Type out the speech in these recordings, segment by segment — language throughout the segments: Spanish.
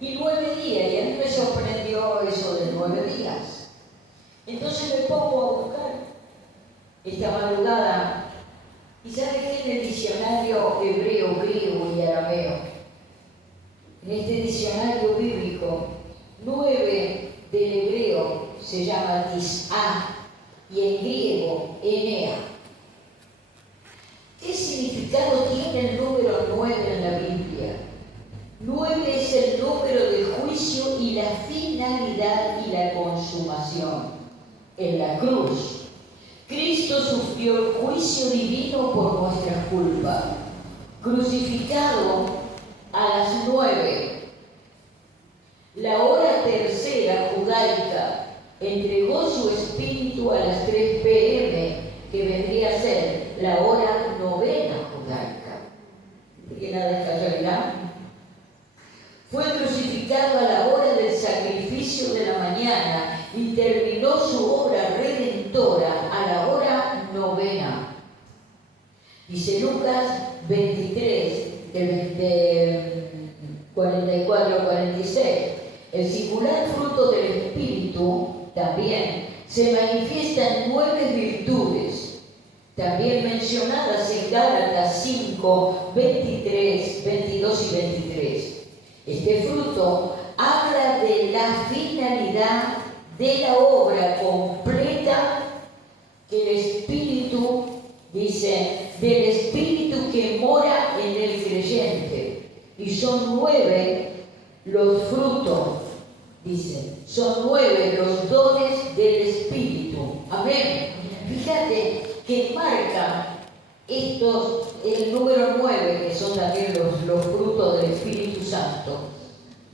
y 9 días, y a mí me sorprendió eso de 9 días. Entonces me pongo a buscar esta madrugada, y ¿sabe qué? En el diccionario hebreo, griego y arameo, en este diccionario bíblico, 9 del hebreo se llama tis'a y en griego enea. ¿Qué significado tiene el número 9 en la Biblia? 9 es el número de juicio y la finalidad y la consumación. En la cruz, Cristo sufrió el juicio divino por nuestra culpa. Crucificado a las 9, la hora tercera judaica, entregó su espíritu a las 3 p.m., que vendría a ser la hora novena judaica. ¿Y nada es casualidad? Fue crucificado a la hora del sacrificio de la mañana y terminó su obra redentora a la hora novena. Dice Lucas 23, del 44 al 46. El singular fruto del Espíritu también se manifiesta en 9 virtudes, también mencionadas en Gálatas 5, 23, 22 y 23. Este fruto habla de la finalidad de la obra completa que el Espíritu, dice, del Espíritu que mora en el creyente. Y son 9 los frutos, dice, son 9 los dones del Espíritu. Amén. Fíjate que marca estos, el número 9, que son también los frutos del Espíritu Santo,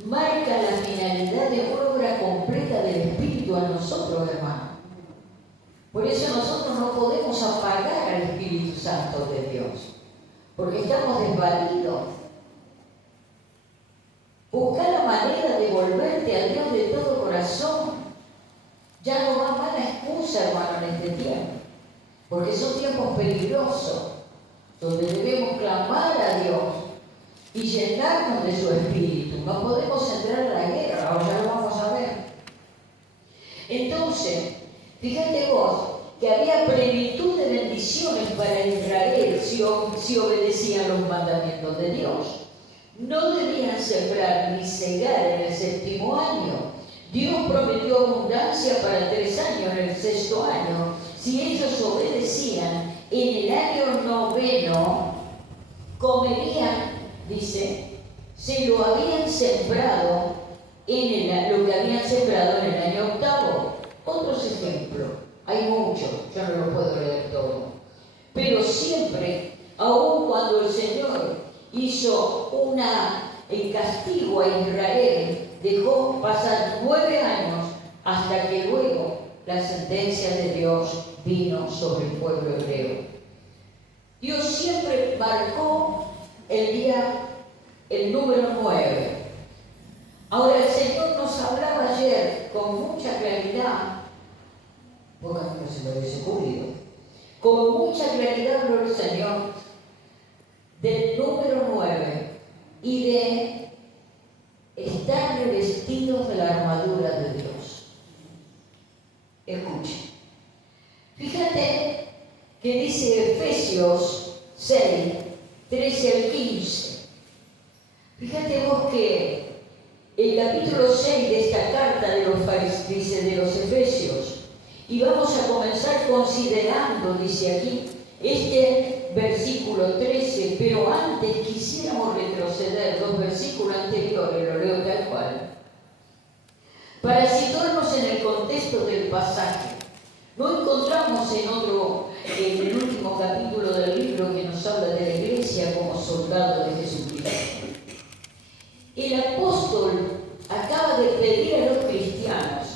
marca la finalidad de obra completa del Espíritu a nosotros, hermanos. Por eso nosotros no podemos apagar al Espíritu Santo de Dios, porque estamos desvalidos. Busca la manera de volverte a Dios de todo corazón. Ya no va más la excusa, hermano, en este tiempo, porque son tiempos peligrosos, donde debemos clamar a Dios y llenarnos de su Espíritu. No podemos entrar en la guerra, ahora ya lo vamos a ver. Entonces, fíjate vos que había plenitud de bendiciones para Israel si obedecían los mandamientos de Dios. No debían sembrar ni cegar en el 7º año. Dios prometió abundancia para 3 años en el 6º año. Si ellos obedecían, en el año 9 comerían, dice, se lo habían sembrado lo que habían sembrado en el año 8. Otros ejemplos, hay muchos, yo no lo puedo leer todo. Pero siempre, aun cuando el Señor hizo el castigo a Israel, dejó pasar 9 años hasta que luego la sentencia de Dios vino sobre el pueblo hebreo. Dios siempre marcó el número 9. Ahora el Señor nos hablaba ayer con mucha claridad, porque a mí no se me hubiese ocurrido, con mucha claridad habló el Señor del número 9 y de estar revestidos de la armadura de Dios. Escuche. Fíjate que dice Efesios 6, 13 al 15. Fíjate vos que el capítulo 6 de esta carta de los Efesios, y vamos a comenzar considerando, dice aquí, este versículo 13, pero antes quisiéramos retroceder 2 versículos anteriores, lo leo tal cual, para situarnos en el contexto del pasaje. No encontramos en el último capítulo del libro que nos habla de la iglesia como soldado de Jesucristo. El apóstol acaba de pedir a los cristianos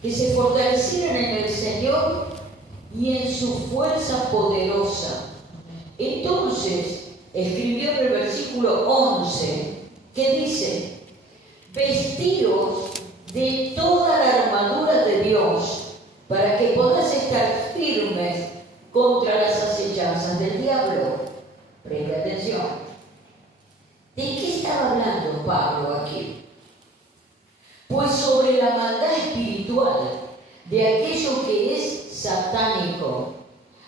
que se fortalecieran en el Señor y en su fuerza poderosa. Entonces, escribió en el versículo 11, que dice, vestidos de toda la armadura de Dios, para que podáis estar firmes contra las acechanzas del diablo. Presta atención. ¿De qué estaba hablando Pablo aquí? Pues sobre la maldad espiritual de aquello que es satánico,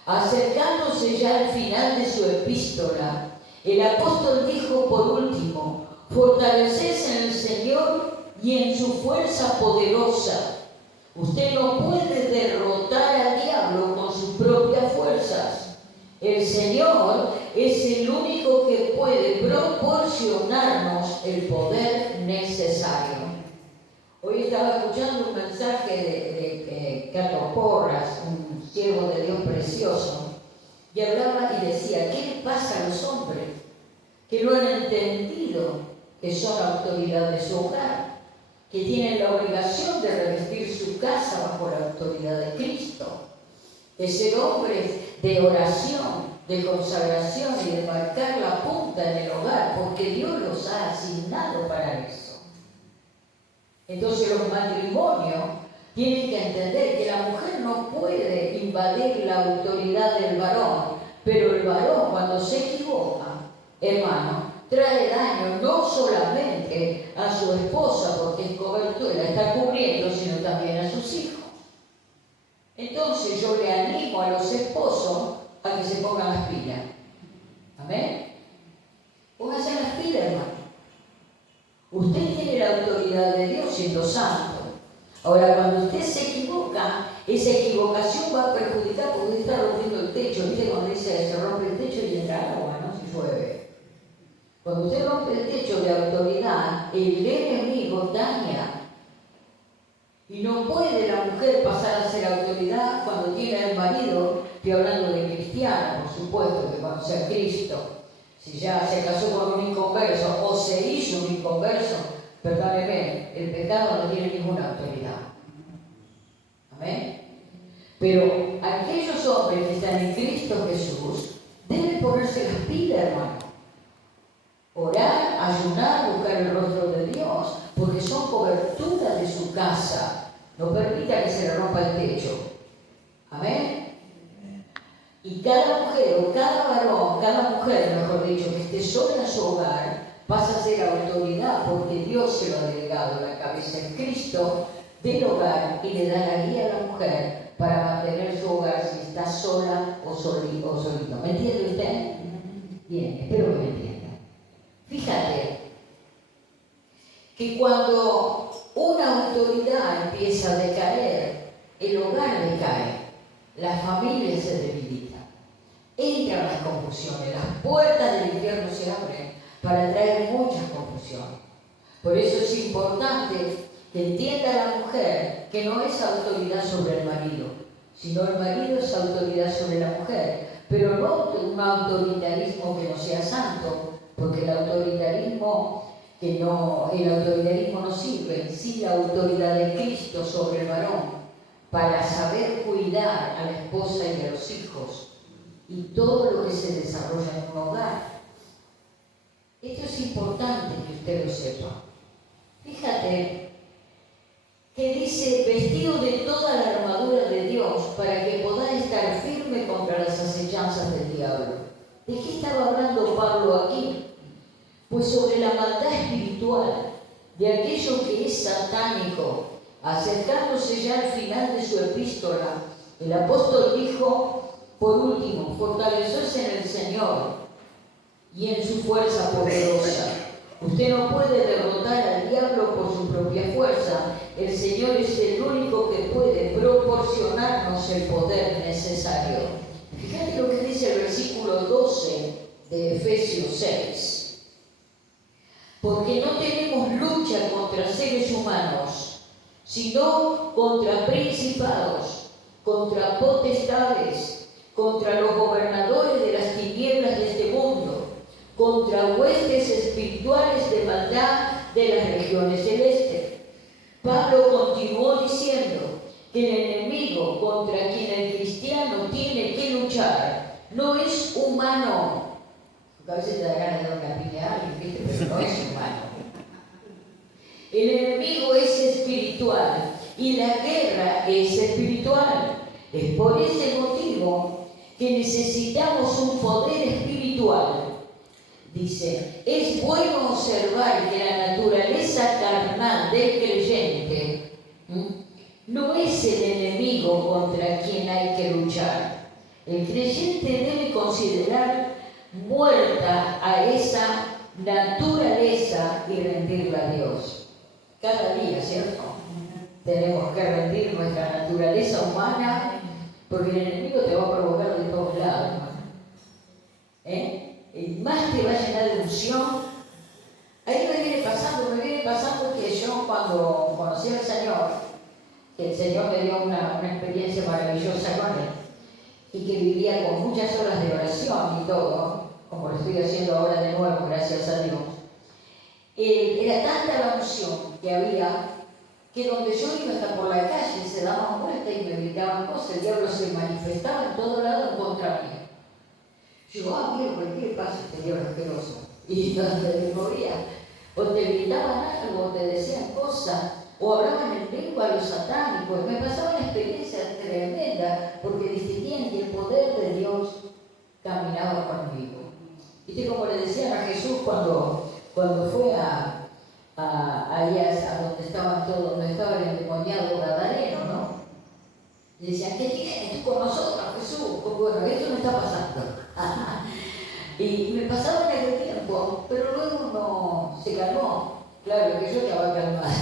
acercándose ya al final de su epístola, el apóstol dijo por último: fortalecerse en el Señor y en su fuerza poderosa. Usted no puede derrotar al diablo con sus propias fuerzas. El Señor es el único que puede proporcionarnos el poder necesario. Hoy estaba escuchando un mensaje de Cato Porras, un siervo de Dios precioso, y hablaba y decía: ¿qué le pasa a los hombres que no han entendido que son autoridad de su hogar, que tienen la obligación de revestir su casa bajo la autoridad de Cristo, de ser hombres de oración, de consagración y de marcar la punta en el hogar, porque Dios los ha asignado para eso? Entonces los matrimonios tienen que entender que la mujer no puede invadir la autoridad del varón, pero el varón, cuando se equivoca, hermano, trae daño no solamente a su esposa, porque es cobertura, la está cubriendo, sino también a sus hijos. Entonces yo le animo a los esposos a que se pongan las pilas. ¿Amén? Pónganse las pilas, hermano. Usted tiene la autoridad de Dios siendo santo. Ahora, cuando usted se equivoca, esa equivocación va a perjudicar porque usted está rompiendo el techo. ¿Viste cuando dice se rompe el techo y entra agua, no? Si llueve. Cuando usted rompe el techo de autoridad, el enemigo daña. Y no puede la mujer pasar a ser autoridad cuando tiene al marido, estoy hablando de cristiano, por supuesto, que conoce a Cristo. Si ya se casó con un inconverso o se hizo un inconverso, perdóneme, el pecado no tiene ninguna autoridad. Amén. Pero aquellos hombres que están en Cristo Jesús deben ponerse las pilas, hermano. Orar, ayunar, buscar el rostro de Dios, porque son cobertura de su casa. No permita que se le rompa el techo. Amén. Y cada mujer o cada varón, cada mujer, mejor dicho, que esté sola en su hogar, pasa a ser autoridad porque Dios se lo ha delegado. La cabeza en Cristo del hogar y le da la guía a la mujer para mantener su hogar si está sola o solito. ¿Me entiende usted? Bien, espero que me entienda. Fíjate que cuando una autoridad empieza a decaer, el hogar decae, la familia se debilita, entran las confusiones, las puertas del infierno se abren para traer muchas confusiones. Por eso es importante que entienda la mujer que no es autoridad sobre el marido, sino el marido es autoridad sobre la mujer, pero no un autoritarismo que no sea santo, porque el autoritarismo no sirve, sí la autoridad de Cristo sobre el varón, para saber cuidar a la esposa y a los hijos y todo lo que se desarrolla en un hogar. Esto es importante que usted lo sepa. Fíjate que dice: vestido de toda la armadura de Dios para que podáis estar firme contra las acechanzas del diablo. ¿De qué estaba hablando Pablo aquí? Pues sobre la maldad espiritual de aquello que es satánico. Acercándose ya al final de su epístola, el apóstol dijo, por último, fortalecerse en el Señor y en su fuerza poderosa. Usted no puede derrotar al diablo por su propia fuerza. El Señor es el único que puede proporcionarnos el poder necesario. Fíjate lo que dice el versículo 12 de Efesios 6. Porque no tenemos lucha contra seres humanos, sino contra principados, contra potestades, contra los gobernadores de las tinieblas de este mundo, contra huestes espirituales de maldad de las regiones celestes. Pablo continuó diciendo que el enemigo contra quien el cristiano tiene que luchar no es humano. A veces te da ganas de dar una piña a alguien, ¿viste? Pero no es humano. El enemigo es espiritual y la guerra es espiritual. Es por ese motivo que necesitamos un poder espiritual Dice, es bueno observar que la naturaleza carnal del creyente no es el enemigo contra quien hay que luchar. El creyente debe considerar muerta a esa naturaleza y rendirla a Dios. Cada día, ¿cierto? Tenemos que rendir nuestra naturaleza humana porque el enemigo te va a provocar de todos lados, hermano. Y más te va a llenar de unción. Ahí me viene pasando que yo cuando conocí al Señor, que el Señor me dio una experiencia maravillosa con Él, y que vivía con muchas horas de oración y todo, como lo estoy haciendo ahora de nuevo, gracias a Dios. Era tanta la unción que había, que donde yo iba hasta por la calle se daban vueltas y me gritaban cosas, el diablo se manifestaba en todo lado en contra mí. Yo, mira, ¿qué le pasa a este diablo asqueroso? Y donde me movía, o te gritaban algo, o te decían cosas, o hablaban en lengua a los satánicos. Me pasaba una experiencia tremenda, porque distinguían que el poder de Dios caminaba conmigo. ¿Viste como le decían a Jesús cuando fue allá a donde estaban todos, donde estaba el endemoniado gadareno, ¿no? Le decían, ¿qué tienes tú con nosotros, Jesús? Pues bueno, esto me está pasando. Y me pasaba en aquel tiempo, pero luego no se calmó. Claro que yo estaba calmada,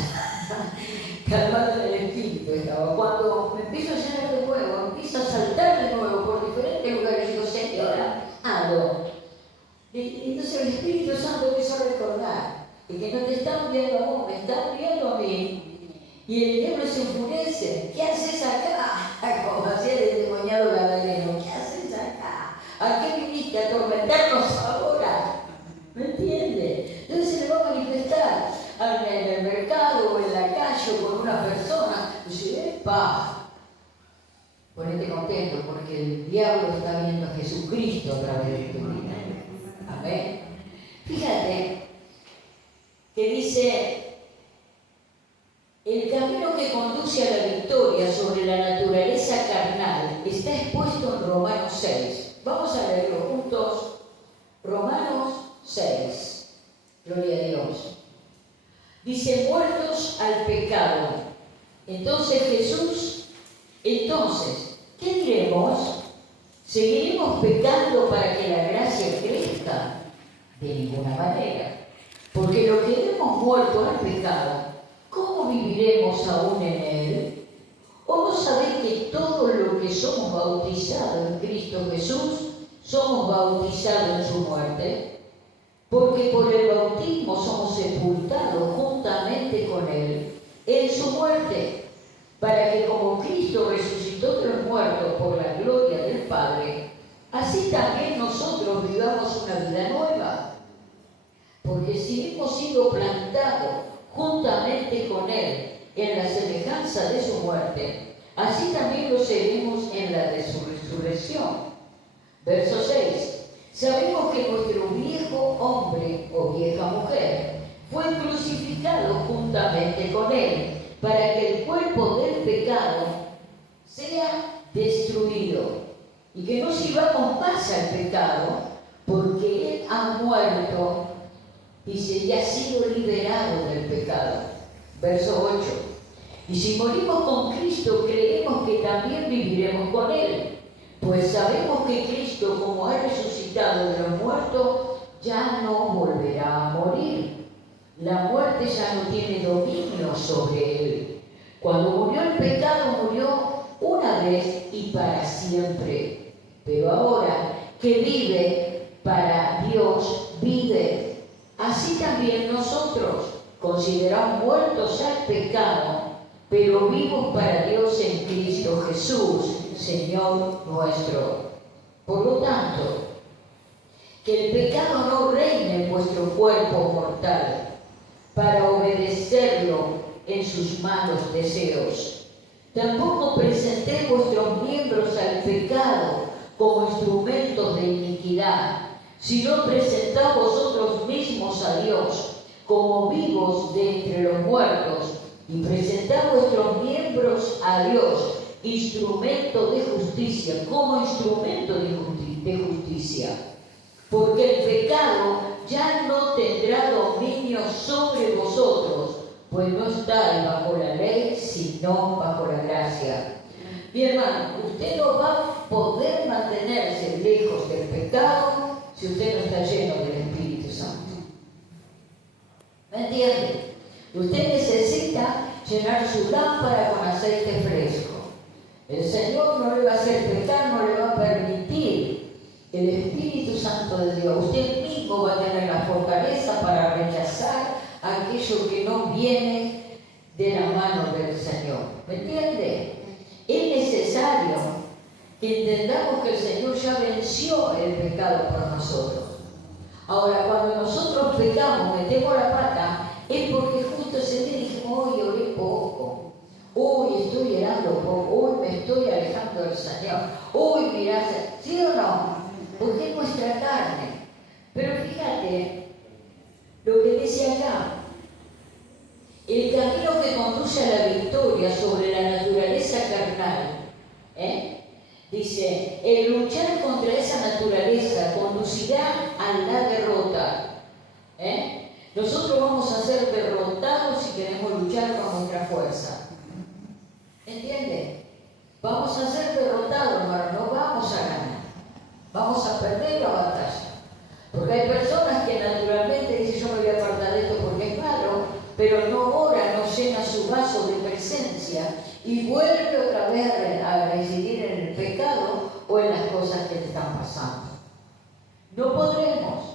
calmada en el espíritu estaba. Cuando me empiezo a llenar de nuevo, empiezo a saltar de nuevo por diferentes lugares, digo, Señora, hago. Y entonces el Espíritu Santo empezó a recordar que no te están viendo a vos, me están viendo a mí. Y el diablo se enfurece. ¿Qué haces acá? Como hacía el endemoniado gadareno. ¿Qué haces acá? ¿A qué viniste a atormentarnos ahora? ¿Me entiendes? Entonces se le va a manifestar en el mercado o en la calle o con una persona. Y dice, ¡epa! Ponete contento porque el diablo está viendo a Jesucristo a través de tu vida. Amén. Fíjate que dice, el camino que conduce a la victoria sobre la naturaleza carnal está expuesto en Romanos 6. Vamos a leerlo juntos. Romanos 6. Gloria a Dios. Dice, muertos al pecado. Entonces, ¿qué diremos? ¿Seguiremos pecando para que la gracia crezca? De ninguna manera. Porque lo que hemos muerto al pecado, ¿cómo viviremos aún en él? ¿O no sabéis que todos los que somos bautizados en Cristo Jesús, somos bautizados en su muerte? Porque por el bautismo somos sepultados juntamente con él en su muerte, para que como Cristo resucitó de los muertos por la gloria del Padre, así también nosotros vivamos una vida nueva. Porque si hemos sido plantados juntamente con Él en la semejanza de su muerte, así también lo seremos en la de su resurrección. Verso 6. Sabemos que nuestro viejo hombre o vieja mujer fue crucificado juntamente con Él, para que el cuerpo del pecado sea destruido y que no sirvamos más al pecado, porque Él ha muerto. Dice, y ha sido liberado del pecado. Verso 8. Y si morimos con Cristo, creemos que también viviremos con Él. Pues sabemos que Cristo, como ha resucitado de los muertos, ya no volverá a morir. La muerte ya no tiene dominio sobre Él. Cuando murió el pecado, murió una vez y para siempre. Pero ahora que vive para Dios, vive. Así también nosotros, considerados muertos al pecado, pero vivos para Dios en Cristo Jesús, Señor nuestro. Por lo tanto, que el pecado no reine en vuestro cuerpo mortal, para obedecerlo en sus malos deseos. Tampoco presentéis vuestros miembros al pecado como instrumentos de iniquidad, sino presentad vosotros mismos a Dios como vivos de entre los muertos, y presentad vuestros miembros a Dios, instrumento de justicia, como instrumento de justicia. porque el pecado ya no tendrá dominio sobre vosotros, pues no estáis bajo la ley, sino bajo la gracia. Mi hermano, usted no va a poder mantenerse lejos del pecado si usted no está lleno del Espíritu Santo. ¿Me entiende? Usted necesita llenar su lámpara con aceite fresco. El Señor no le va a hacer pecar, no le va a permitir. El Espíritu Santo de Dios, usted mismo va a tener la fortaleza para rechazar aquello que no viene de la mano del Señor. ¿Me entiende? Es necesario que entendamos que el Señor ya venció el pecado por nosotros. Ahora, cuando nosotros pecamos, metemos la pata, es porque justo ese día dijimos, hoy oré poco, hoy estoy orando poco, hoy me estoy alejando del Señor, hoy mirá, ¿sí o no? Porque es nuestra carne. Pero fíjate lo que dice acá. El camino que conduce a la victoria sobre la naturaleza carnal, dice, el luchar contra esa naturaleza conducirá a la derrota. Nosotros vamos a ser derrotados si queremos luchar con nuestra fuerza. ¿Entiende? Vamos a ser derrotados, hermano, no vamos a ganar. Vamos a perder la batalla. Porque hay personas que naturalmente dicen, yo me voy a apartar de esto porque es malo, pero no ora, no llena su vaso de presencia y vuelve otra vez a residir en el pecado o en las cosas que le están pasando. No podremos.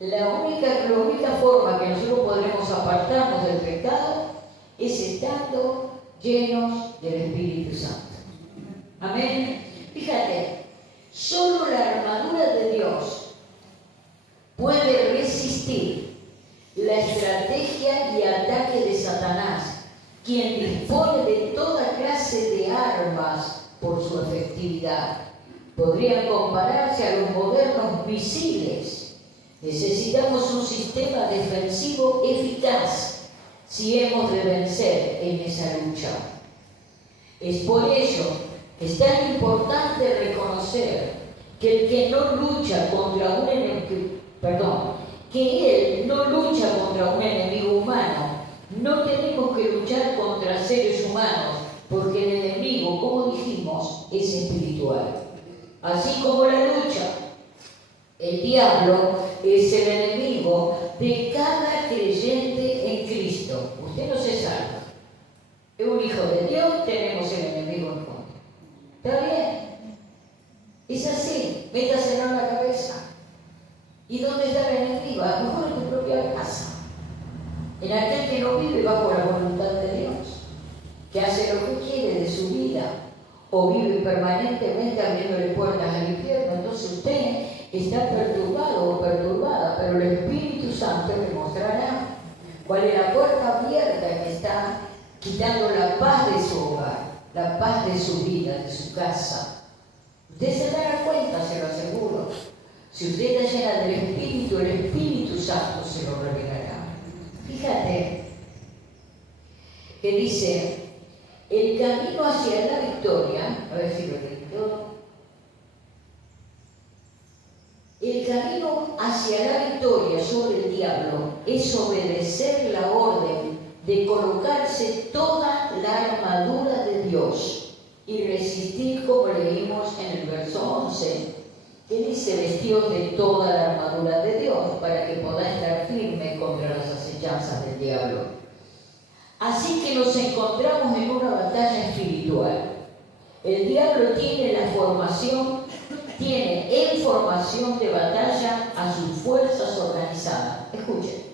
La única forma que nosotros podremos apartarnos del pecado es estando llenos del Espíritu Santo. Amén. Fíjate, solo la armadura de Dios puede resistir la estrategia y ataque de Satanás, quien dispone de toda clase de armas por su efectividad. Podrían compararse a los modernos misiles. Necesitamos un sistema defensivo eficaz si hemos de vencer en esa lucha. Es por ello que es tan importante reconocer que el que no lucha contra un enemigo, que él no lucha contra un enemigo humano. No tenemos que luchar contra seres humanos, porque el enemigo, como dijimos, es espiritual. Así como la lucha, el diablo es el enemigo de cada creyente en Cristo. Usted no se salva. Es un hijo de Dios, tenemos el enemigo en contra. ¿Está bien? Es así, métaselo en la cabeza. ¿Y dónde está el enemigo? A lo mejor en tu propia casa. En aquel que no vive bajo la voluntad de Dios, que hace lo que quiere de su vida, o vive permanentemente abriéndole puertas al infierno. Entonces usted está perturbado o perturbada, pero el Espíritu Santo le mostrará cuál es la puerta abierta que está quitando la paz de su hogar, la paz de su vida, de su casa. Usted se dará cuenta, se lo aseguro. Si usted está llena del Espíritu, el Espíritu Santo se lo revelará. Fíjate que dice, el camino hacia la victoria, a ver si lo leí todo. El camino hacia la victoria sobre el diablo es obedecer la orden de colocarse toda la armadura de Dios y resistir, como leímos en el verso 11, que dice, vestidos de toda la armadura de Dios para que podáis estar firme contra las acechanzas del diablo. Así que nos encontramos en una batalla espiritual. El diablo tiene en formación de batalla a sus fuerzas organizadas. Escuchen.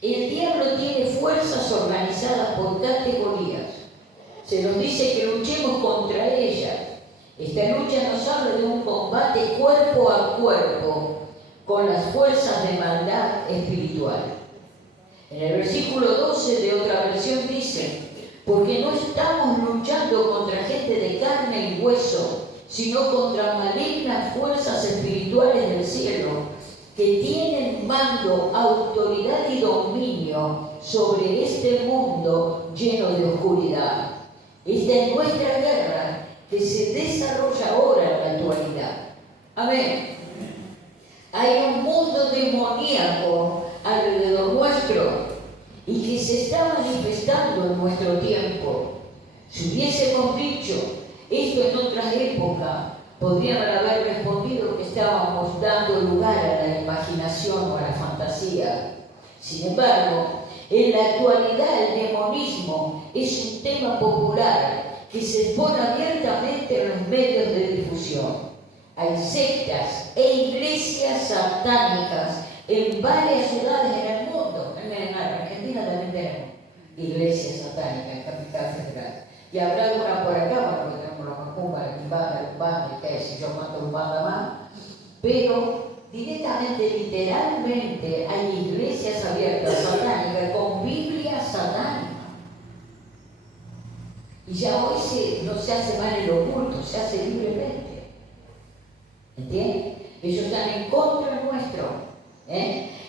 El diablo tiene fuerzas organizadas por categorías. Se nos dice que luchemos contra ellas. Esta lucha nos habla de un combate cuerpo a cuerpo con las fuerzas de maldad espiritual. En el versículo 12 de otra versión dice, porque no estamos luchando contra gente de carne y hueso, sino contra malignas fuerzas espirituales del cielo, que tienen mando, autoridad y dominio sobre este mundo lleno de oscuridad. Esta es nuestra guerra que se desarrolla ahora en la actualidad. Amén. se está manifestando en nuestro tiempo. Si hubiésemos dicho esto en otra época, podrían haber respondido que estábamos dando lugar a la imaginación o a la fantasía. Sin embargo, en la actualidad el demonismo es un tema popular que se expone abiertamente en los medios de difusión. Hay sectas e iglesias satánicas en varias ciudades en el mundo. En Argentina también tenemos iglesias satánicas en Capital Federal. Y habrá alguna por acá, bueno, porque tenemos los Macumba, la Quimbanda, qué sé yo, cuánto Umbanda más. Pero directamente, literalmente, hay iglesias abiertas satánicas con Biblia satánica. Y ya hoy no se hace mal el oculto, se hace libremente. ¿Entienden? Ellos están en contra nuestro.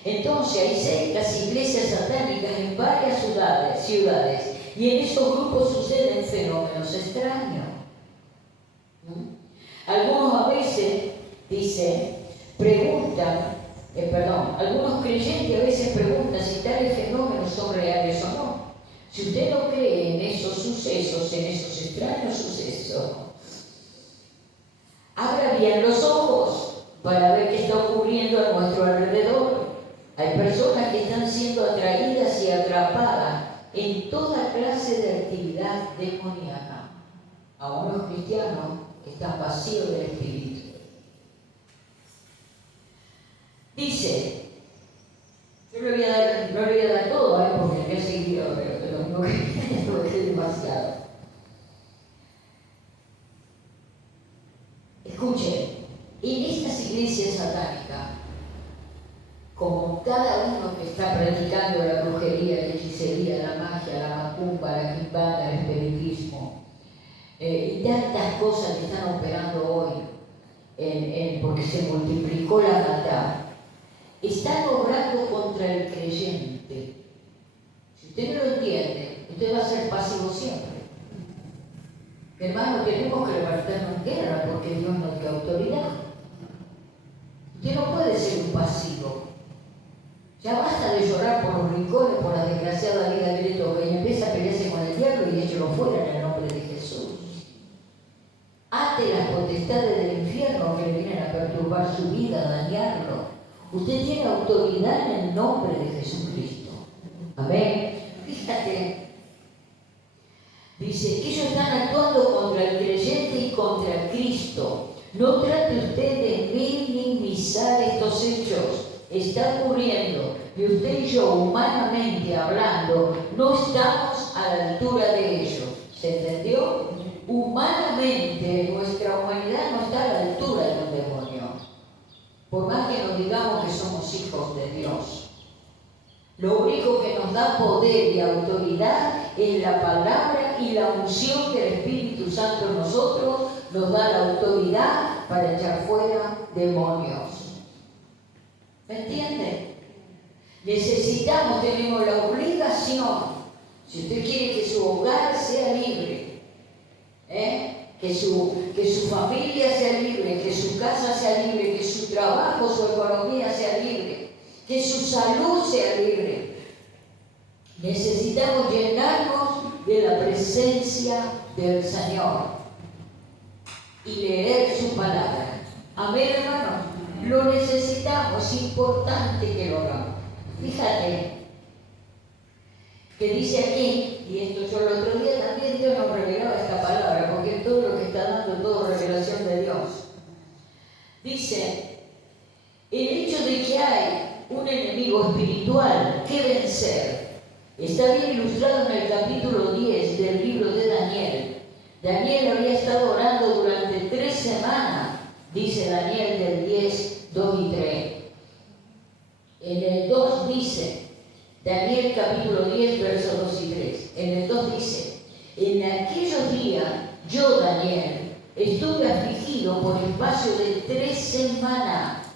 Entonces hay sectas, iglesias satánicas en varias ciudades y en esos grupos suceden fenómenos extraños. Algunos a veces algunos creyentes a veces preguntan si tales fenómenos son reales o no. Si usted no cree en esos sucesos, en esos extraños sucesos, abra bien los ojos para ver qué está ocurriendo a nuestro alrededor. Hay personas que están siendo atraídas y atrapadas en toda clase de actividad demoníaca. Aún los cristianos están vacíos del Espíritu. Dice, yo no le voy a dar todo, porque me he seguido, pero lo mismo que es demasiado. Escuchen, en estas iglesias satánicas, como cada uno que está practicando la brujería, la hechicería, la magia, la macumba, la quimbanda, el espiritismo, y tantas cosas que están operando hoy, porque se multiplicó la maldad, están obrando contra el creyente. Si usted no lo entiende, usted va a ser pasivo siempre. Hermano, tenemos que levantarnos en guerra porque Dios nos dio autoridad. Usted no puede ser un pasivo. Ya basta de llorar por los rincones, por la desgraciada vida que le toca, y empieza a pelearse con el diablo y échelo fuera en el nombre de Jesús. Ate las potestades del infierno que le vienen a perturbar su vida, a dañarlo. Usted tiene autoridad en el nombre de Jesucristo. Amén. Fíjate. Dice que ellos están actuando contra el creyente y contra Cristo. No trate usted de minimizar estos hechos. Está ocurriendo. Y usted y yo, humanamente hablando, no estamos a la altura de ellos. ¿Se entendió? Humanamente, nuestra humanidad no está a la altura de un demonio. Por más que nos digamos que somos hijos de Dios. Lo único que nos da poder y autoridad es la palabra y la unción del Espíritu Santo en nosotros nos da la autoridad para echar fuera demonios. ¿Me entienden? Tenemos la obligación, si usted quiere que su hogar sea libre, que su familia sea libre, que su casa sea libre, que su trabajo, su economía sea libre, que su salud sea libre. Necesitamos llenarnos de la presencia del Señor y leer su palabra. Amén, hermano. Lo necesitamos, es importante que lo hagamos. Fíjate que dice aquí, y esto yo el otro día también Dios nos revelaba esta palabra, porque todo lo que está dando, todo revelación de Dios. Dice, el hecho de que hay un enemigo espiritual que vencer, está bien ilustrado en el capítulo 10 del libro de Daniel. Daniel había estado orando durante 3 semanas, dice Daniel del 10, 2 y 3. En el 2 dice, Daniel capítulo 10, versos 2 y 3. En el 2 dice, en aquellos días yo, Daniel, estuve afligido por espacio de 3 semanas.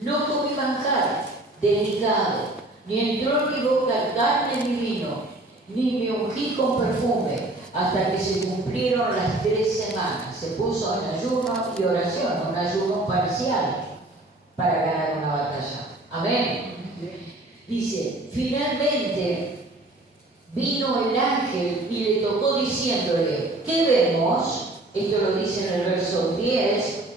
No comí manjar delicado, ni entró en mi boca carne ni vino, ni me ungí con perfume, hasta que se cumplieron las 3 semanas. Se puso en ayuno y oración, un ayuno parcial, para ganar una batalla. Amén. Dice, finalmente vino el ángel y le tocó diciéndole, ¿qué vemos? Esto lo dice en el verso 10,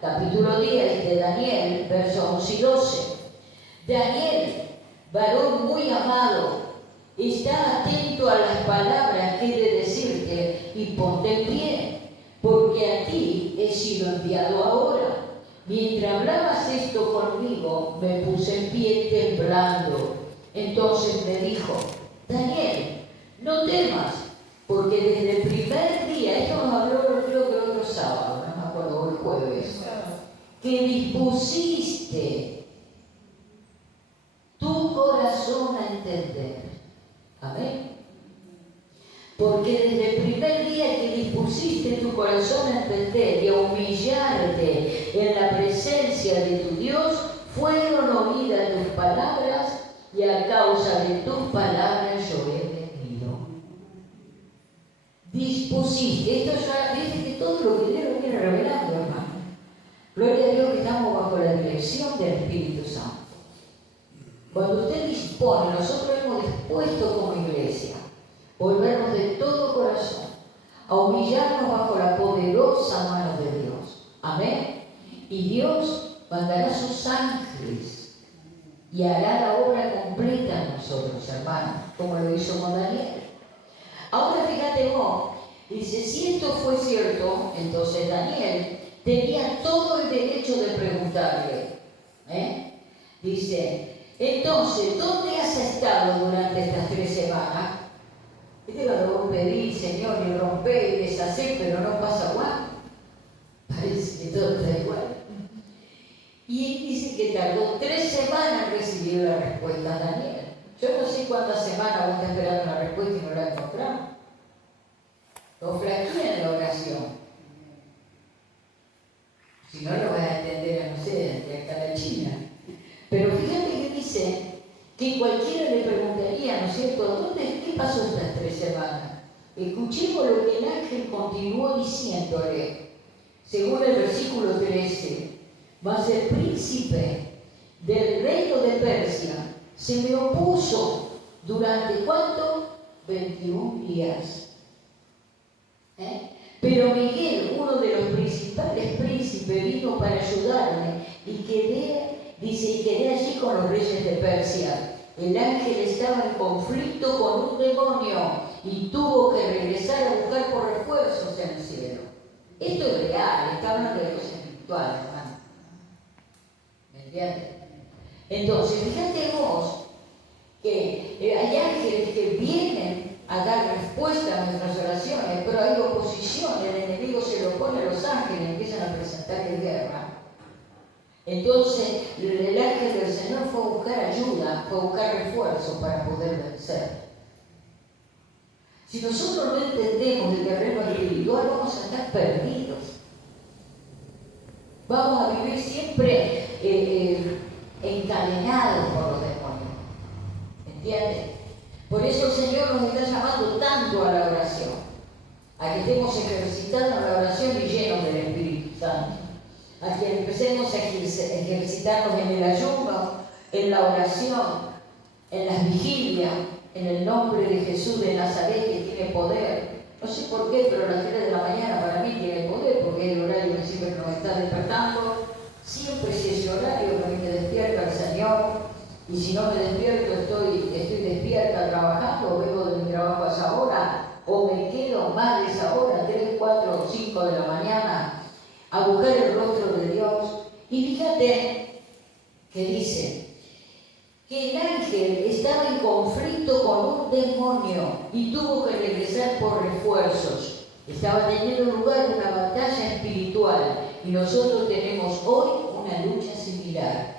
capítulo 10 de Daniel, versos 11 y 12. Daniel, varón muy amado, está atento a las palabras que he de decirte y ponte en pie, porque a ti he sido enviado ahora. Mientras hablabas esto conmigo, me puse en pie temblando. Entonces me dijo, Daniel, no temas, porque desde el primer día, esto nos habló creo que el otro sábado, no me acuerdo, el jueves, que dispusiste tu corazón a entender. Amén. Porque desde el primer día que dispusiste tu corazón a entender y a humillarte en la presencia de tu Dios, fueron oídas tus palabras y a causa de tus palabras yo he venido. Dispusiste, esto ya dice que todo lo que Dios lo viene revelando, hermano. Gloria a Dios que estamos bajo la dirección del Espíritu Santo. Cuando usted dispone, nosotros hemos dispuesto como iglesia, volvernos de todo corazón a humillarnos bajo la poderosa mano de Dios. Amén. Y Dios mandará sus ángeles y hará la obra completa en nosotros, hermanos, como lo hizo con Daniel. Ahora fíjate vos, dice, si esto fue cierto, entonces Daniel tenía todo el derecho de preguntarle. Dice, entonces, ¿dónde has estado durante estas 3 semanas? ¿Viste cuando vos pedís, Señor, y rompés y deshacés, pero no pasa igual? Parece que todo está igual. Y él dice que tardó 3 semanas en recibir la respuesta a Daniel. Yo no sé cuántas semanas vos estás esperando una respuesta y no la encontramos. Lo flaquea en la oración. Si no, lo vas a entender, no sé, de acá a la China. Pero fíjate que dice que cualquiera le preguntaría, ¿no es cierto?, ¿qué pasó estas 3 semanas? Escuchemos lo que el ángel continuó diciéndole, según el versículo 13. Mas el príncipe del reino de Persia se me opuso durante ¿cuánto? 21 días. Pero Miguel, uno de los principales príncipes, vino para ayudarme y quedé allí con los reyes de Persia. El ángel estaba en conflicto con un demonio y tuvo que regresar a buscar por refuerzos en el cielo. Esto es real, está hablando de cosas espirituales, hermano. ¿Me entiendes? Entonces, fíjate vos que hay ángeles que vienen a dar respuesta a nuestras oraciones, pero hay oposición, el enemigo se lo pone a los ángeles y empiezan a presentarle guerra. Entonces, el ángel del Señor fue a buscar ayuda, fue a buscar refuerzos para poder vencer. Si nosotros no entendemos el terreno espiritual, vamos a estar perdidos. Vamos a vivir siempre encadenados por los demonios. ¿Entiendes? Por eso el Señor nos está llamando tanto a la oración, a que estemos ejercitando la oración y llenos del Espíritu Santo, a que empecemos a ejercitarnos en el ayuno, en la oración, en las vigilias, en el nombre de Jesús de Nazaret, que tiene poder. No sé por qué, pero a las 3 de la mañana para mí tiene poder, porque es el horario que siempre nos está despertando. Siempre es ese horario que a mí me despierta el Señor. Y si no me despierto, estoy despierta trabajando, vengo de mi trabajo a esa hora, o me quedo más de esa hora, 3, 4 o 5 de la mañana, a buscar el rostro de Dios. Y fíjate que dice que el ángel estaba en conflicto con un demonio y tuvo que regresar por refuerzos. Estaba teniendo lugar una batalla espiritual y nosotros tenemos hoy una lucha similar.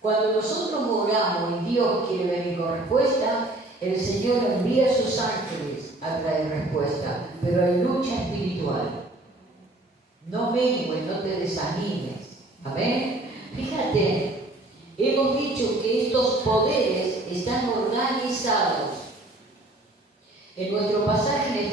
Cuando nosotros oramos y Dios quiere venir con respuesta, el Señor envía a sus ángeles a traer respuesta. Pero hay lucha espiritual. No mengues, no te desanimes. Amén. Fíjate, hemos dicho que estos poderes están organizados. En nuestro pasaje en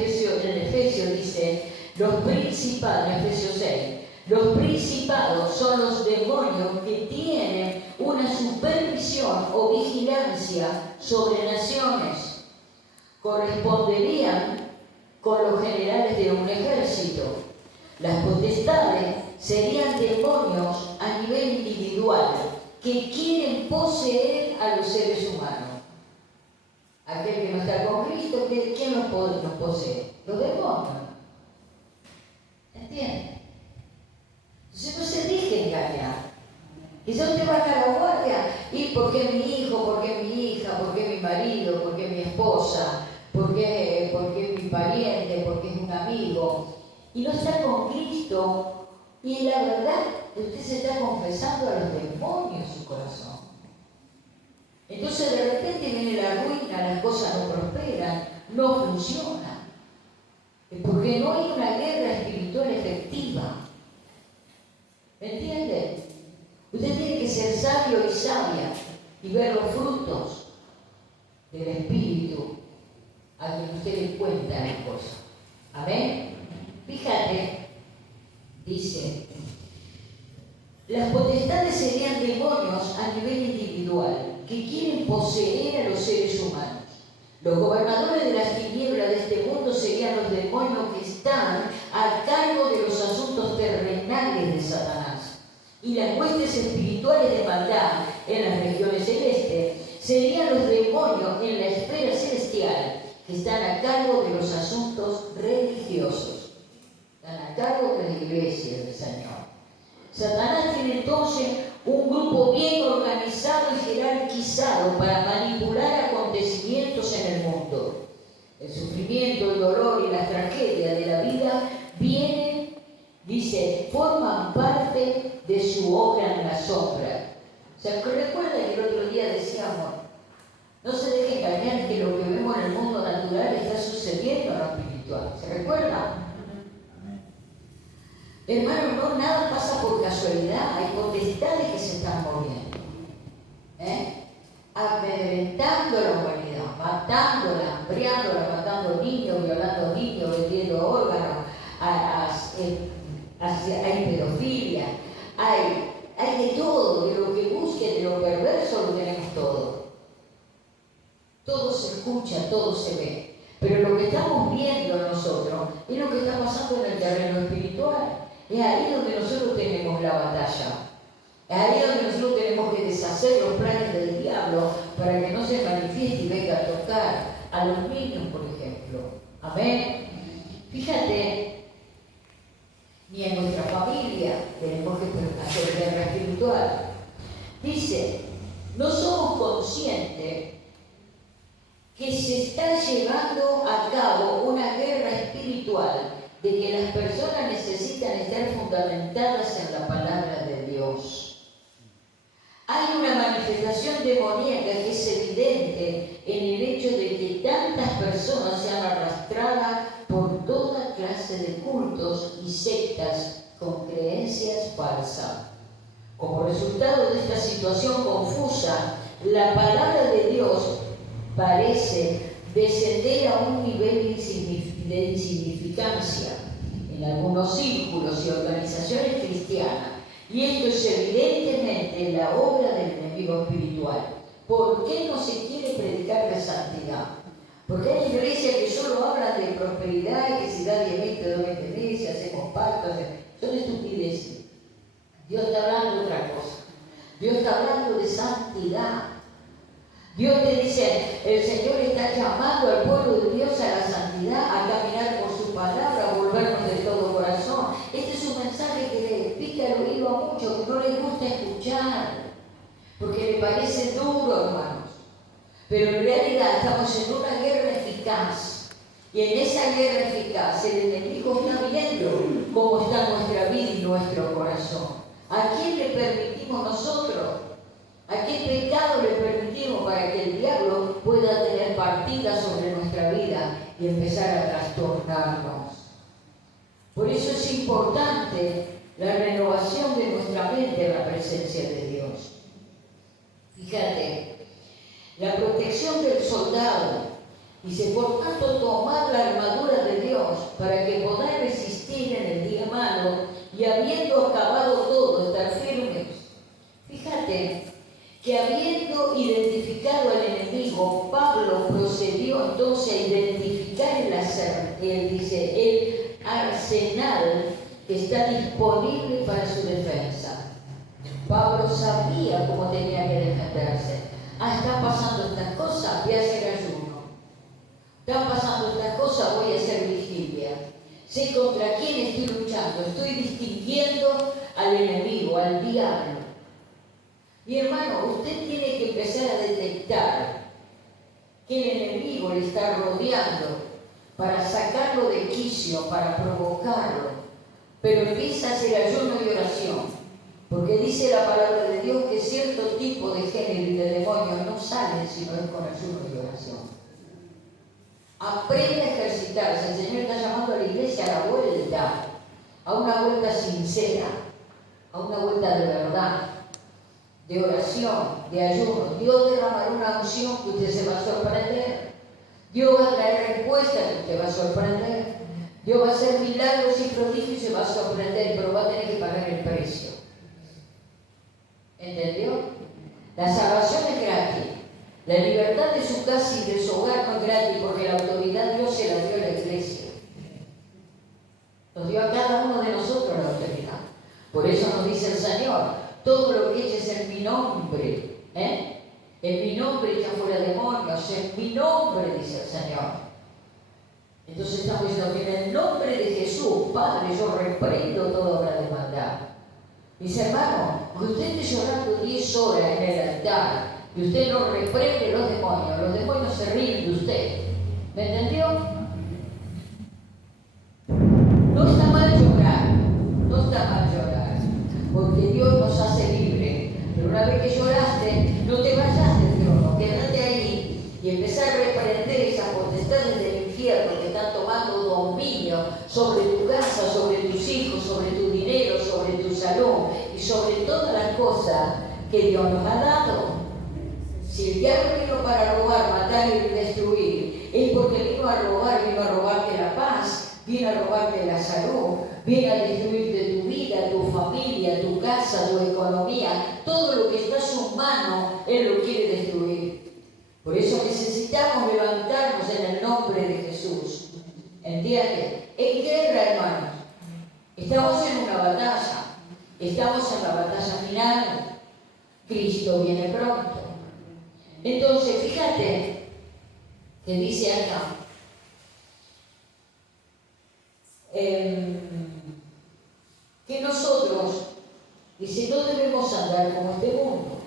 Efesios dice, los principados, en Efesios 6, los principados son los demonios que tienen una supervisión o vigilancia sobre naciones. corresponderían con los generales de un ejército. Las potestades serían demonios a nivel individual que quieren poseer a los seres humanos. Aquel que no está con Cristo, ¿quién los posee? Los demonios. ¿Entienden? Entonces no se deje engañar. Quizá usted baja la guardia y ¿por qué mi hijo? ¿Por qué mi hija? ¿Por qué mi marido? ¿Por qué mi esposa? ¿Por qué mi pariente? ¿Por qué es un amigo? Y no está con Cristo. Y la verdad, usted se está confesando a los demonios en su corazón. Entonces de repente viene la ruina, las cosas no prosperan, no funcionan. Porque no hay una guerra espiritual efectiva. ¿Me entiende? Usted tiene que ser sabio y sabia y ver los frutos del Espíritu a quien usted le cuenta las cosas. Amén. Fíjate, dice, las potestades serían demonios a nivel individual que quieren poseer a los seres humanos. Los gobernadores de las tinieblas de este mundo serían los demonios que están a cargo de los asuntos terrenales de Satanás. Y las huestes espirituales de maldad en las regiones celestes serían los demonios en la esfera celestial que están a cargo de los asuntos religiosos. Están a cargo de la iglesia del Señor. Satanás tiene entonces un grupo bien organizado y jerarquizado para manipular acontecimientos en el mundo. El sufrimiento, el dolor y las tragedias de la vida vienen, dice, forman parte de su obra en la sombra. ¿Se recuerda que el otro día decíamos, no se deje engañar que lo que vemos en el mundo natural está sucediendo en lo espiritual? ¿Se recuerda? Hermano, no, nada pasa por casualidad, hay potestades que se están moviendo, amedrentando a la humanidad, matándola, hambriándola, matando niños, violando niños, vendiendo órganos, hay pedofilia, hay de todo, de lo que busque, de lo perverso lo tenemos todo. Todo se escucha, todo se ve, pero lo que estamos viendo nosotros es lo que está pasando en el terreno espiritual. Es ahí donde nosotros tenemos la batalla. Es ahí donde nosotros tenemos que deshacer los planes del diablo para que no se manifieste y venga a tocar a los niños, por ejemplo. Amén. Fíjate, ni en nuestra familia tenemos que hacer guerra espiritual. Dice, no somos conscientes que se está llevando a cabo una guerra espiritual, de que las personas necesitan estar fundamentadas en la palabra de Dios. Hay una manifestación demoníaca que es evidente en el hecho de que tantas personas sean arrastradas por toda clase de cultos y sectas con creencias falsas. Como resultado de esta situación confusa, la palabra de Dios parece descender a un nivel de insignificancia en algunos círculos y organizaciones cristianas, y esto es evidentemente la obra del enemigo espiritual. ¿Por qué no se quiere predicar de santidad? Porque hay iglesias que solo hablan de prosperidad, que si da 10.000 te doy 20.000, si hacemos pactos, son estupideces. Dios está hablando de otra cosa. Dios está hablando de santidad. Dios te dice, el Señor está llamando al pueblo de Dios a la santidad, a caminar por su palabra, a volvernos de todo corazón. Este es un mensaje que le pica el oído a muchos, que no les gusta escuchar, porque le parece duro, hermanos. Pero en realidad estamos en una guerra eficaz. Y en esa guerra eficaz el enemigo está viendo cómo está nuestra vida y nuestro corazón. ¿A quién le permitimos nosotros? ¿A qué pecado le permitimos para que el diablo pueda tener partida sobre nuestra vida y empezar a trastornarnos? Por eso es importante la renovación de nuestra mente en la presencia de Dios. Fíjate, la protección del soldado. Dice, por tanto, tomad la armadura de Dios para que podáis resistir en el día malo y habiendo acabado todo, estar firmes. Fíjate que habiendo identificado al enemigo, Pablo procedió entonces a dice, el arsenal que está disponible para su defensa. Pablo sabía cómo tenía que defenderse. Están pasando estas cosas, voy a hacer ayuno. Están pasando estas cosas, voy a hacer vigilia. Sé contra quién estoy luchando. Estoy distinguiendo al enemigo, al diablo. Mi hermano, usted tiene que empezar a detectar que el enemigo le está rodeando para sacarlo de quicio, para provocarlo. Pero empieza a hacer ayuno y oración. Porque dice la palabra de Dios que cierto tipo de género y de demonios no salen si no es con ayuno y oración. Aprende a ejercitarse. El Señor está llamando a la iglesia a la vuelta, a una vuelta sincera, a una vuelta de verdad, de oración, de ayuno. Dios derramará una unción que usted se va a sorprender. Dios va a traer respuestas que usted va a sorprender. Dios va a hacer milagros y prodigios y se va a sorprender, pero va a tener que pagar el precio. ¿Entendió? La salvación es gratis. La libertad de su casa y de su hogar no es gratis, porque la autoridad Dios se la dio a la iglesia. Nos dio a cada uno de nosotros la autoridad. Por eso nos dice el Señor, todo lo que eches en mi nombre, en mi nombre echa fuera demonios, en mi nombre, dice el Señor. Entonces estamos diciendo que en el nombre de Jesús, Padre, yo reprendo toda obra de maldad. Mis hermanos, que usted esté llorando 10 horas en el altar y usted no reprende los demonios se ríen de usted. ¿Me entendió? No está mal llorar, porque Dios nos hace libres. Pero una vez que lloraste, no te vayas del trono, quédate ahí y empezar a reprender esas potestades del infierno que están tomando dominio sobre tu casa, sobre tus hijos, sobre tu dinero, sobre tu salud y sobre todas las cosas que Dios nos ha dado. Si el diablo vino para robar, matar y destruir, es porque vino a robarte la paz, vino a robarte la salud, viene a destruirte tu vida, tu familia, tu casa, tu economía, todo lo que está a su mano, Él lo quiere destruir. Por eso necesitamos levantarnos en el nombre de Jesús. ¿Entiendes? En guerra, hermanos. Estamos en una batalla. Estamos en la batalla final. Cristo viene pronto. Entonces, fíjate que dice acá. Que nosotros, dice, no debemos andar como este mundo.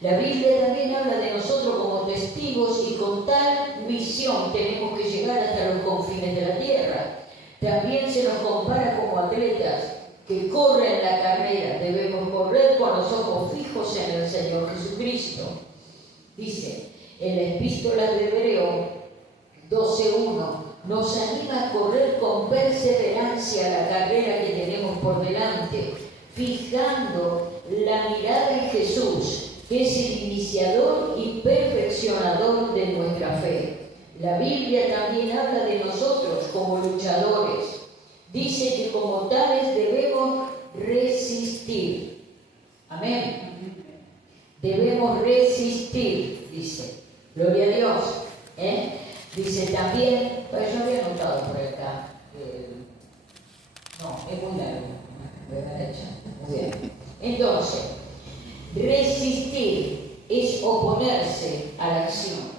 La Biblia también habla de nosotros como testigos y con tal misión tenemos que llegar hasta los confines de la tierra. También se nos compara como atletas que corren la carrera. Debemos correr con los ojos fijos en el Señor Jesucristo. Dice, en la epístola de Hebreo 12:1 nos anima a correr con perseverancia la carrera que tenemos por delante, fijando la mirada en Jesús, que es el iniciador y perfeccionador de nuestra fe. La Biblia también habla de nosotros como luchadores. Dice que como tales debemos resistir. Amén. Debemos resistir, dice. Gloria a Dios. Dice también, pues yo había anotado por acá. No, es muy largo. Muy bien. Entonces, resistir es oponerse a la acción.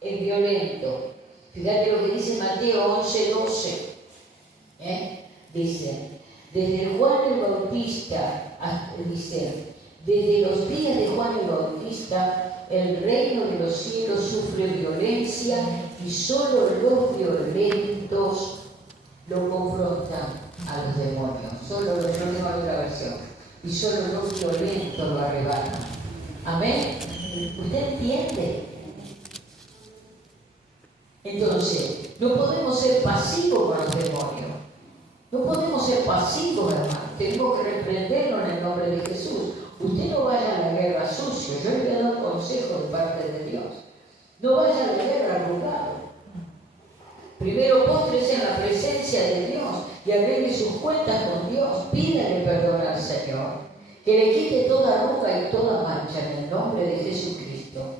Es violento. Fíjate lo que dice Mateo 11:12. Dice, desde Juan el Bautista, dice, desde los días de Juan el Bautista, el reino de los cielos sufre violencia y solo los violentos lo confrontan a los demonios. Solo los violentos, no la versión. Y solo los violentos lo arrebatan. Amén. ¿Usted entiende? Entonces, no podemos ser pasivos con los demonios. No podemos ser pasivos, hermano. Tenemos que reprenderlo en el nombre de Jesús. Usted no vaya a la guerra sucio. Yo le voy a dar un consejo de parte de Dios. No vaya a la guerra arrugado. Primero póstrese en la presencia de Dios y arregle sus cuentas con Dios. Pídale perdón al Señor. Que le quite toda arruga y toda mancha en el nombre de Jesucristo.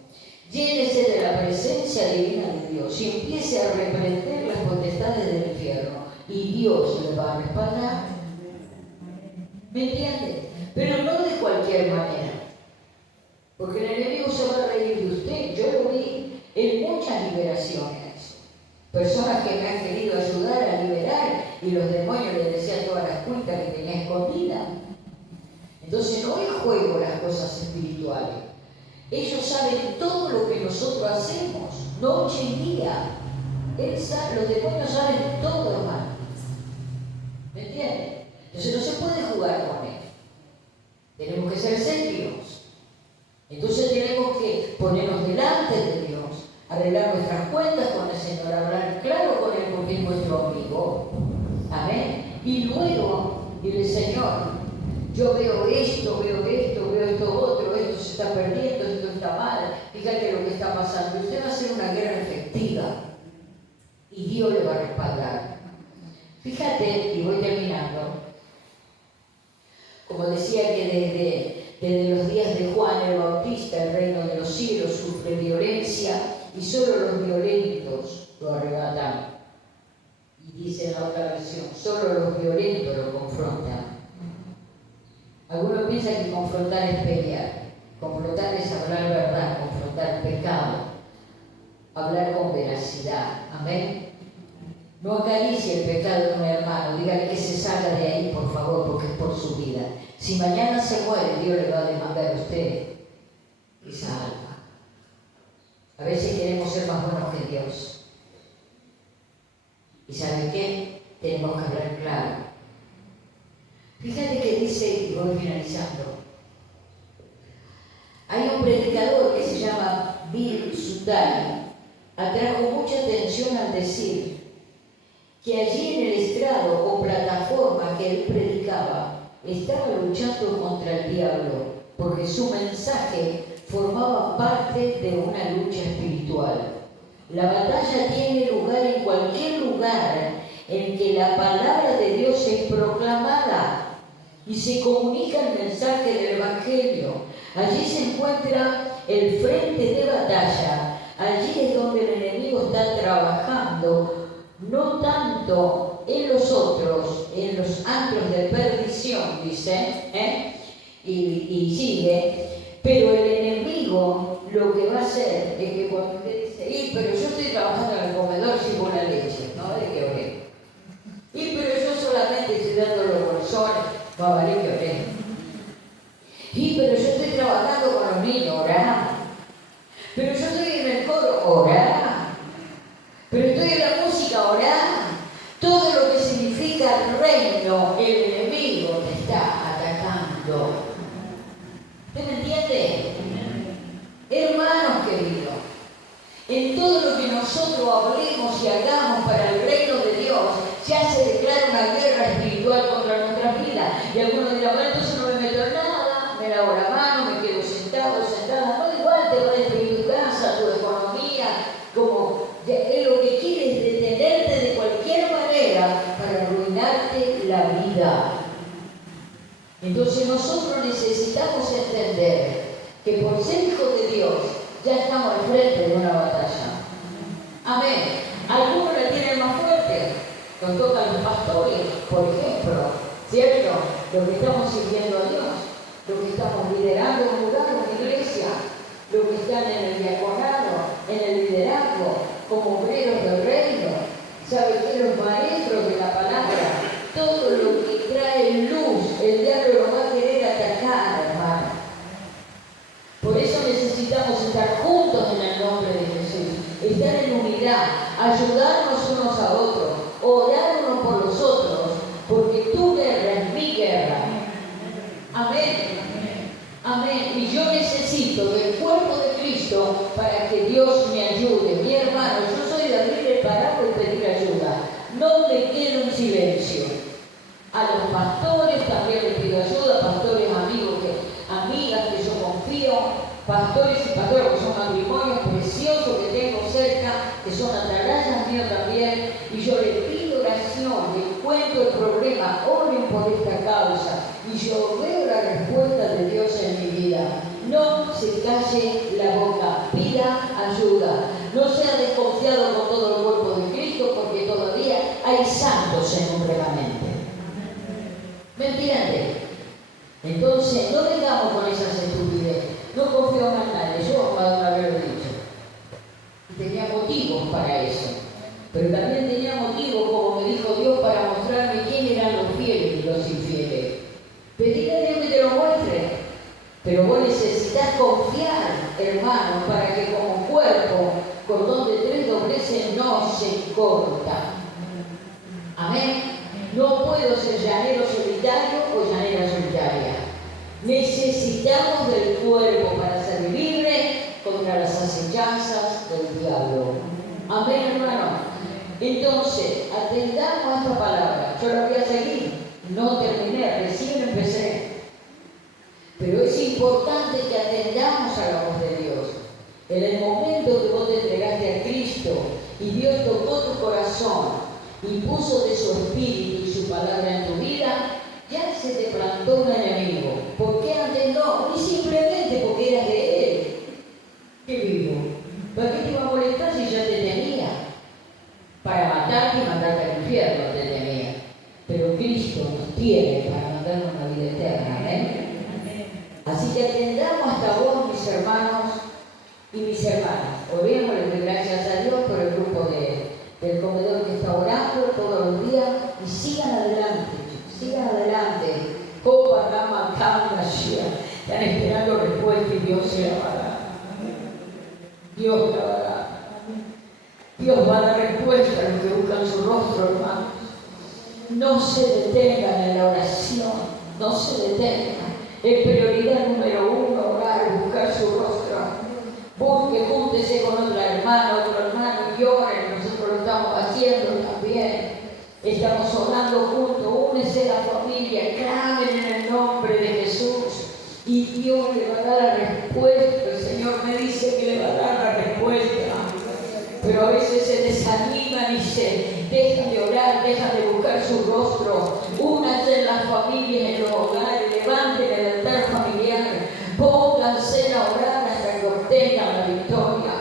Llénese de la presencia divina de Dios y empiece a reprender las potestades del infierno y Dios le va a respaldar. ¿Me entiendes? Pero no de cualquier manera. Porque el enemigo se va a reír de usted. Yo lo vi en muchas liberaciones. Personas que me han querido ayudar a liberar y los demonios les decían todas las cuentas que tenía escondidas. Entonces no es juego las cosas espirituales. Ellos saben todo lo que nosotros hacemos, noche y día. Los demonios saben todo, hermano. ¿Me entiendes? Entonces no se puede jugar con él. Tenemos que ser serios. Entonces tenemos que ponernos delante de Dios, arreglar nuestras cuentas con el Señor, hablar claro con Él porque es nuestro amigo. Amén. Y luego, dile, Señor, yo veo esto otro, esto se está perdiendo, esto está mal, fíjate lo que está pasando. Usted va a hacer una guerra efectiva y Dios le va a respaldar. Fíjate, y voy terminando, como decía que desde los días de Juan el Bautista el reino de los cielos sufre violencia y solo los violentos lo arrebatan. Y dice en la otra versión, solo los violentos lo confrontan. Algunos piensan que confrontar es pelear. Confrontar es hablar verdad, confrontar pecado, hablar con veracidad. Amén. No acaricie el pecado de un hermano, dígale que se salga de ahí, por favor, porque es por su vida. Si mañana se muere, Dios le va a demandar a usted esa alma. A veces queremos ser más buenos que Dios. ¿Y sabe qué? Tenemos que hablar claro. Fíjate que dice, y voy finalizando, hay un predicador que se llama Bill Sundari, atrajo mucha atención al decir que allí en el estrado o plataforma que él predicaba, estaba luchando contra el diablo, porque su mensaje formaba parte de una lucha espiritual. La batalla tiene lugar en cualquier lugar en que la palabra de Dios es proclamada y se comunica el mensaje del Evangelio. Allí se encuentra el frente de batalla. Allí es donde el enemigo está trabajando, no tanto en los otros, en los antros de perdición, dice, y sigue, pero el enemigo lo que va a hacer es que cuando usted dice, pero yo estoy trabajando en el comedor sin una leche, no de que oré. Pero yo solamente estoy dando los bolsones, no vale que oré. Pero yo estoy trabajando con los niños, orá. Pero yo estoy en el coro, orá. Pero estoy en la música, orá. Todo lo que significa reino, el enemigo te está atacando. ¿Usted me entiende? Hermanos queridos, en todo lo que nosotros hablemos y hagamos para el reino de Dios, ya se declara una guerra espiritual contra nuestra vida. Y algunos dirán, bueno, entonces no me meto en nada, me lavo la mano, me quedo sentado, sentada. No, igual te va a destruir tu casa, tu economía, como él lo que quiere es detenerte de cualquier manera para arruinarte la vida. Entonces nosotros necesitamos entender que por ser hijos de Dios ya estamos al frente de una batalla. Amén. Algunos la tienen más fuerte. Nos tocan los pastores, por ejemplo, ¿cierto? Los que estamos sirviendo a Dios, los que estamos liderando un lugar, una iglesia, los que están en el diaconado, en el liderazgo, como obreros del reino. ¿Sabe qué? Los maestros de la palabra, todo lo que trae luz, el diablo lo va a querer atacar, hermano. Por eso necesitamos estar juntos en el nombre de Jesús, estar en unidad, ayudarnos unos a otros, orar unos por los otros, porque tu guerra es mi guerra. Amén. Amén. Y yo necesito del cuerpo de Cristo para que Dios me ayude. Mi hermano, yo soy de abrir el paraguas y pedir ayuda. No me quedo en silencio. A los pastores también les pido ayuda, pastores amigas que yo confío, pastores y pastoras que son matrimonios preciosos que tengo cerca, que son atalayas míos también, y yo les pido oración, les cuento el problema, oren por esta causa, y yo veo la respuesta de Dios en mi vida. No se calle la boca, pida ayuda, no sea desconfiado con todo el cuerpo de Cristo, porque todo Pero vos necesitas confiar, hermano, para que como cuerpo, cordón de 3 dobleces no se corta. Amén. No puedo ser llanero solitario o llanera solitaria. Necesitamos del cuerpo para ser libre contra las acechanzas del diablo. Amén, hermano. Entonces, atendamos a esta palabra. Yo la voy a seguir. No terminé, recién empecé. Pero es importante que atendamos a la voz de Dios. En el momento que vos te entregaste a Cristo y Dios tocó tu corazón y puso de su espíritu y su palabra en tu vida, ya se te plantó un enemigo. ¿Por qué antes no? Ni simplemente porque eras de él. ¿Qué vivo? ¿Para qué te iba a molestar si ya te temía? Para matarte y mandarte al infierno te temía. Pero Cristo nos tiene para mandarnos una vida eterna. Amén. Así que atendamos esta voz, mis hermanos y mis hermanas. Oremos, le doy gracias a Dios por el grupo del comedor que está orando todos los días y sigan adelante, sigan adelante. Están esperando respuesta y Dios se la va a dar. Dios la va a dar. Dios va a dar respuesta a los que buscan su rostro, hermanos. No se detengan en la oración, no se detengan. Es prioridad número 1, orar, buscar su rostro. Busque, júntese con otro hermano y oren. Nosotros lo estamos haciendo también. Estamos orando juntos. Únese a la familia, clamen en el nombre de Jesús. Y Dios le va a dar la respuesta. El Señor me dice que le va a dar la respuesta. Pero a veces se desaniman y se dejan de orar, dejan de buscar su rostro. Únanse en las familias, en los hogares, levanten el altar familiar, pónganse a orar hasta que obtengan la victoria.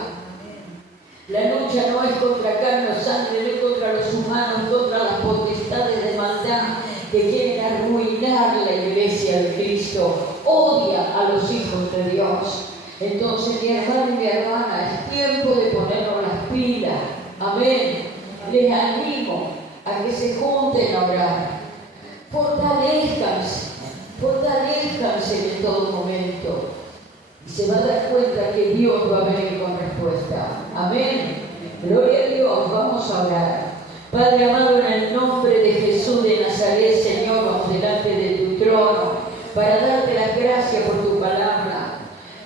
La lucha no es contra carne o sangre, no es contra los humanos, contra las potestades de maldad que quieren arruinar la iglesia de Cristo. Odia a los hijos de Dios. Entonces, mi hermano y mi hermana, es tiempo de ponernos las pilas. Amén. Les animo a que se junten a orar. Fortalezcanse en todo momento. Y se va a dar cuenta que Dios va a venir con respuesta. Amén. Gloria a Dios. Vamos a orar. Padre amado, en el nombre de Jesús de Nazaret, Señor, vamos delante de tu trono para darte las gracias por tu palabra.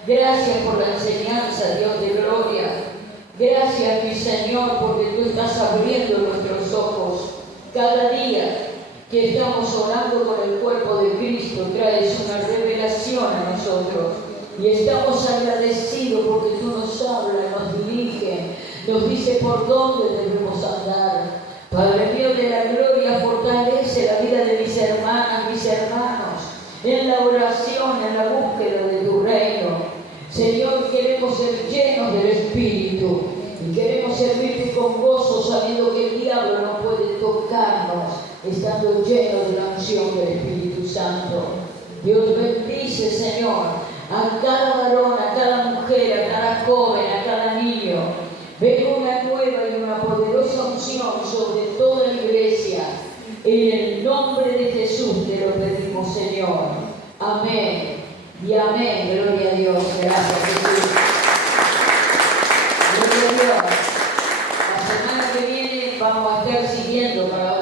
Gracias por la enseñanza, Dios de gloria. Gracias, mi Señor, porque tú estás abriendo nuestros ojos. Cada día que estamos orando por el cuerpo de Cristo, traes una revelación a nosotros. Y estamos agradecidos porque tú nos hablas, nos diriges, nos dice por dónde debemos andar. Padre mío de la gloria, fortalece la vida de mis hermanas, mis hermanos, en la oración, en la búsqueda de tu reino. Señor, queremos ser llenos del Espíritu y queremos servirte con gozo, sabiendo que el diablo no puede tocarnos, estando llenos de la unción del Espíritu Santo. Dios bendice, Señor, a cada varón, a cada mujer, a cada joven, a cada niño. Venga una nueva y una poderosa unción sobre toda la iglesia. En el nombre de Jesús te lo pedimos, Señor. Amén. Y amén. Gloria a Dios. Gracias, Jesús. Gloria a Dios. La semana que viene vamos a estar siguiendo para